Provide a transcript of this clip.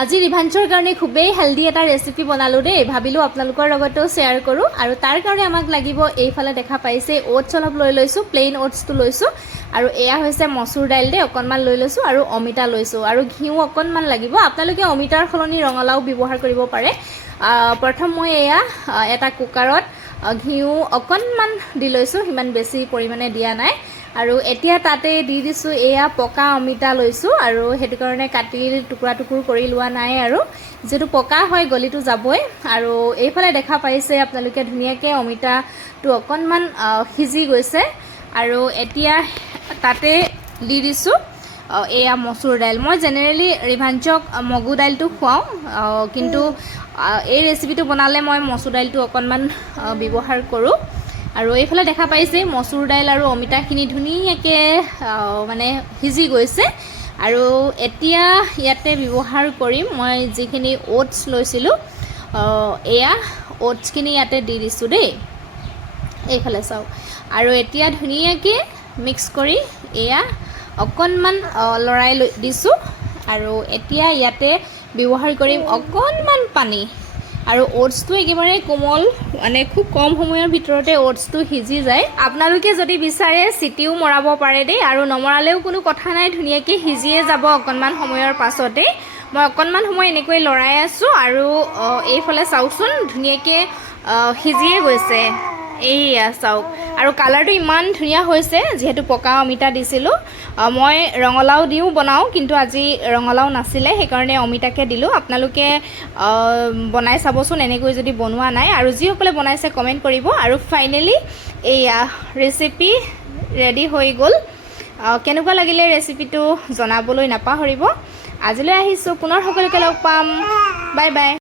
আজি ৰিভাঞ্চৰ কাৰণে খুবেই হেলদি এটা ৰেচিপি বনালোঁ দেই। ভাবিলোঁ আপোনালোকৰ লগতো শ্বেয়াৰ কৰোঁ। আৰু তাৰ কাৰণে আমাক লাগিব, এইফালে দেখা পাইছে অ'টছ অলপ লৈ লৈছোঁ, প্লেইন অ'টছটো লৈছোঁ। আৰু এয়া হৈছে মচুৰ দাইল দেই, অকণমান লৈ লৈছোঁ। আৰু অমিতা লৈছোঁ, আৰু ঘিউ অকণমান লাগিব। আপোনালোকে অমিতাৰ সলনি ৰঙালাও ব্যৱহাৰ কৰিব পাৰে। প্ৰথম মই এয়া এটা কুকাৰত ঘিউ অকণমান দি লৈছোঁ, সিমান বেছি পৰিমাণে দিয়া নাই। আৰু এতিয়া তাতে দি দিছোঁ এয়া পকা অমিতা লৈছোঁ, আৰু সেইটো কাৰণে কাটি টুকুৰা টুকুৰ কৰি লোৱা নাই। আৰু যিটো পকা হয় গলিটো যাবই। আৰু এইফালে দেখা পাইছে আপোনালোকে ধুনীয়াকৈ অমিতাটো অকণমান সিজি গৈছে। আৰু এতিয়া তাতে দি দিছোঁ এয়া মচুৰ দাইল। মই জেনেৰেলি ৰিভাঞ্চক মগু দাইলটো খুৱাওঁ, কিন্তু এই ৰেচিপিটো বনালে মই মচুৰ দাইলটো অকণমান ব্যৱহাৰ কৰোঁ। আৰু এইফালে দেখা পাইছে মচুৰ দাইল আৰু অমিতাখিনি ধুনীয়াকৈ মানে সিজি গৈছে। আৰু এতিয়া ইয়াতে ব্যৱহাৰ কৰিম মই যিখিনি অ'টছ লৈছিলোঁ, এয়া অ'টছখিনি ইয়াতে দি দিছোঁ দেই, এইফালে চাওক। আৰু এতিয়া ধুনীয়াকৈ মিক্স কৰি এয়া অকণমান লৰাই দিছোঁ। আৰু এতিয়া ইয়াতে ব্যৱহাৰ কৰিম অকণমান পানী। আৰু অ'টছটো একেবাৰে কোমল, মানে খুব কম সময়ৰ ভিতৰতে অ'টছটো সিজি যায়। আপোনালোকে যদি বিচাৰে চিটিও মৰাব পাৰে দেই, আৰু নমৰালেও কোনো কথা নাই, ধুনীয়াকৈ সিজিয়ে যাব অকণমান সময়ৰ পাছতেই। মই অকণমান সময় এনেকৈ লৰাই আছোঁ। আৰু এইফালে চাওকচোন ধুনীয়াকৈ সিজিয়ে গৈছে, এইয়া চাওক। আৰু কালাৰটো ইমান ধুনীয়া হৈছে, যিহেতু পকা অমিতা দিছিলোঁ। মই ৰঙালাও দিও বনাওঁ, কিন্তু আজি ৰঙালাও নাছিলে, সেইকাৰণে অমিতাকে দিলোঁ। আপোনালোকে বনাই চাবচোন এনেকৈ যদি বনোৱা নাই। আৰু যিসকলে বনাইছে কমেণ্ট কৰিব। আৰু ফাইনেলি এইয়া ৰেচিপি ৰেডি হৈ গ'ল। কেনেকুৱা লাগিলে ৰেচিপিটো জনাবলৈ নাপাহৰিব। আজিলৈ আহিছোঁ, পুনৰ সকলোকে লগ পাম। Bye bye.